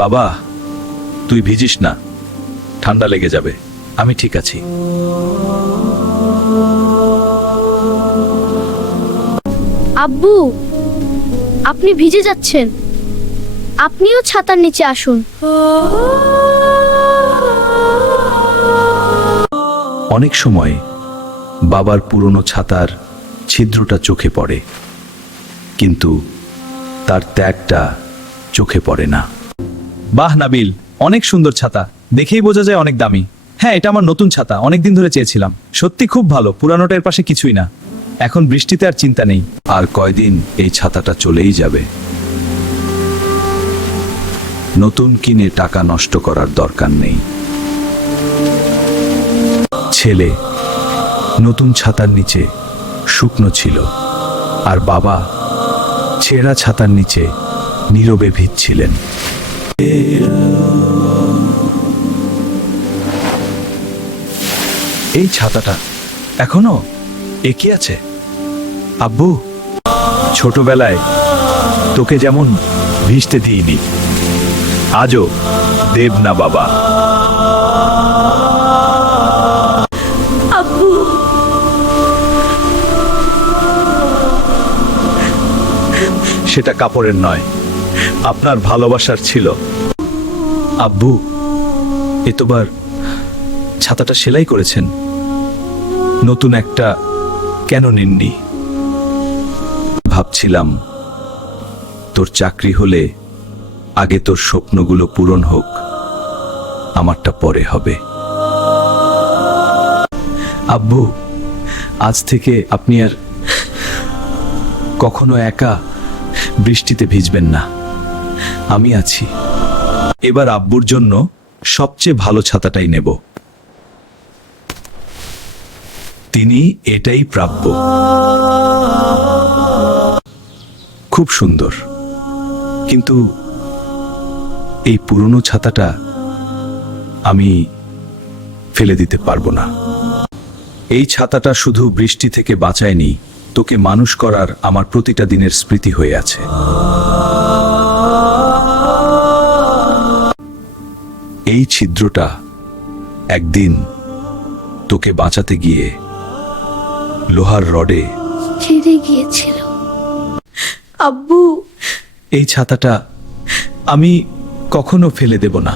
বাবা, তুই ভিজিস না, ঠান্ডা লেগে যাবে। আমি ঠিক আছি। আব্বু, আপনি ভিজে যাচ্ছেন, আপনিও ছাতার নিচে আসুন। অনেক সময় বাবার পুরনো ছাতার ছিদ্রটা চোখে পড়ে, কিন্তু তার ত্যাগটা চোখে পড়ে না। বাহ নাবিল, অনেক সুন্দর ছাতা, দেখেই বোঝা যায় অনেক দামি। হ্যাঁ, এটা আমার নতুন ছাতা, অনেকদিন ধরে চেয়েছিলাম। সত্যি খুব ভালো, পুরানোটার পাশে কিছুই না। এখন বৃষ্টিতে আর চিন্তা নেই। আর কয়দিন এই ছাতাটা চলেই যাবে। নতুন কিনে টাকা নষ্ট করার দরকার নেই। ছেলে নতুন ছাতার নিচে শুকনো ছিল, আর বাবা ছেঁড়া ছাতার নিচে নীরবে ভিজছিলেন। এই ছাতাটা এখনো একই আছে। আব্বু, ছোটবেলায় তোকে যেমন ভিজতে দিইনি, আজও দেব না বাবা। আব্বু, সেটা কাপড়ের নয়, আপনার ভালোবাসার ছিল। আব্বু, এতবার ছাতাটা সেলাই করেছেন, নতুন একটা কেন নেননি? ভাবছিলাম তোর চাকরি হলে আগে তোর স্বপ্নগুলো পূরণ হোক, আমারটা পরে হবে। আব্বু, আজ থেকে আপনি আর কখনো একা বৃষ্টিতে ভিজবেন না, আমি আছি। এবার আব্বুর জন্য সবচেয়ে ভালো ছাতাটাই নেব, তিনি এটাই প্রাপ্য। খুব সুন্দর, কিন্তু এই পুরনো ছাতাটা আমি ফেলে দিতে পারবো না। এই ছাতাটা শুধু বৃষ্টি থেকে বাঁচায়নি, তোকে মানুষ করার আমার প্রতিটা দিনের স্মৃতি হয়ে আছে। এই ছিদ্রটা একদিন তোকে বাঁচাতে গিয়ে লোহার রডে ছিঁড়ে গিয়েছিল। আব্বু, এই ছাতাটা আমি কখনো ফেলে দেব না,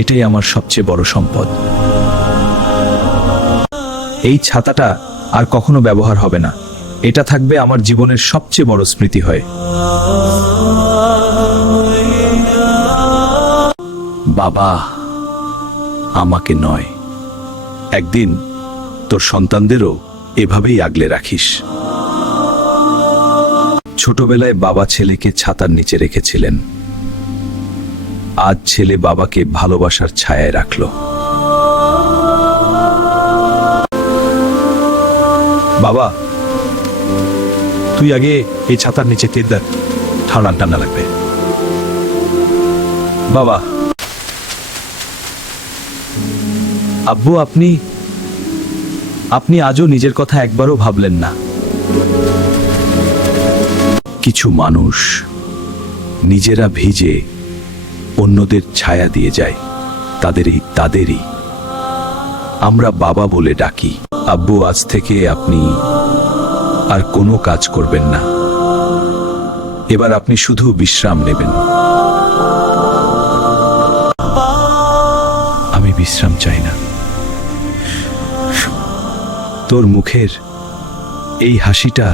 এটাই আমার সবচেয়ে বড় সম্পদ। এই ছাতাটা আর কখনো ব্যবহার হবে না, এটা থাকবে আমার জীবনের সবচেয়ে বড় স্মৃতি হয়ে। বাবা, আমাকে নয়, একদিন তোর সন্তানদেরও এভাবেই আগলে রাখিস। ছোটবেলায় বাবা ছেলেকে ছাতার নিচে রেখেছিলেন, আজ ছেলে বাবাকে ভালোবাসার ছায়ায় রাখলো। বাবা, তুই আগে এই ছাতার নিচে তেল দে, ঠান্ডা ঠান্ডা লাগবে। বাবা। আব্বু, আপনি আজও নিজের কথা একবারও ভাবলেন না। কিছু মানুষ নিজেরা ভিজে অন্যদের ছায়া দিয়ে যায়, তাদেরই আমরা বাবা বলে ডাকি। আব্বু, আজ থেকে আপনি আর কোনো কাজ করবেন না, এবার আপনি শুধু বিশ্রাম নেবেন। আমি বিশ্রাম চাই না, তোর মুখের এই হাসিটা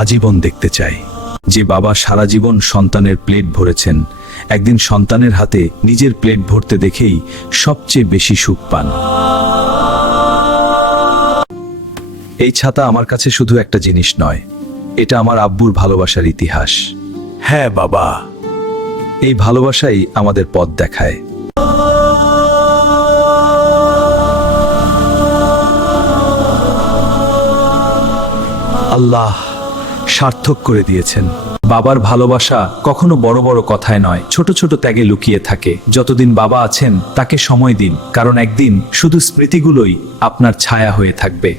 আজীবন দেখতে চাই। যে বাবা সারা জীবন সন্তানের প্লেট ভরেছেন, একদিন সন্তানের হাতে নিজের প্লেট ভরতে দেখেই সবচেয়ে বেশি সুখ পান। এই ছাতা আমার কাছে শুধু একটা জিনিস নয়, এটা আমার আব্বুর ভালোবাসার ইতিহাস। হ্যাঁ বাবা, এই ভালোবাসাই আমাদের পথ দেখায়। আল্লাহ সার্থক করে দিয়েছেন। বাবার ভালোবাসা কখনো বড় বড় কথায় নয়, ছোট ছোট ত্যাগে লুকিয়ে থাকে। যতদিন বাবা আছেন তাকে সময় দিন, কারণ একদিন শুধু স্মৃতিগুলোই আপনার ছায়া হয়ে থাকবে।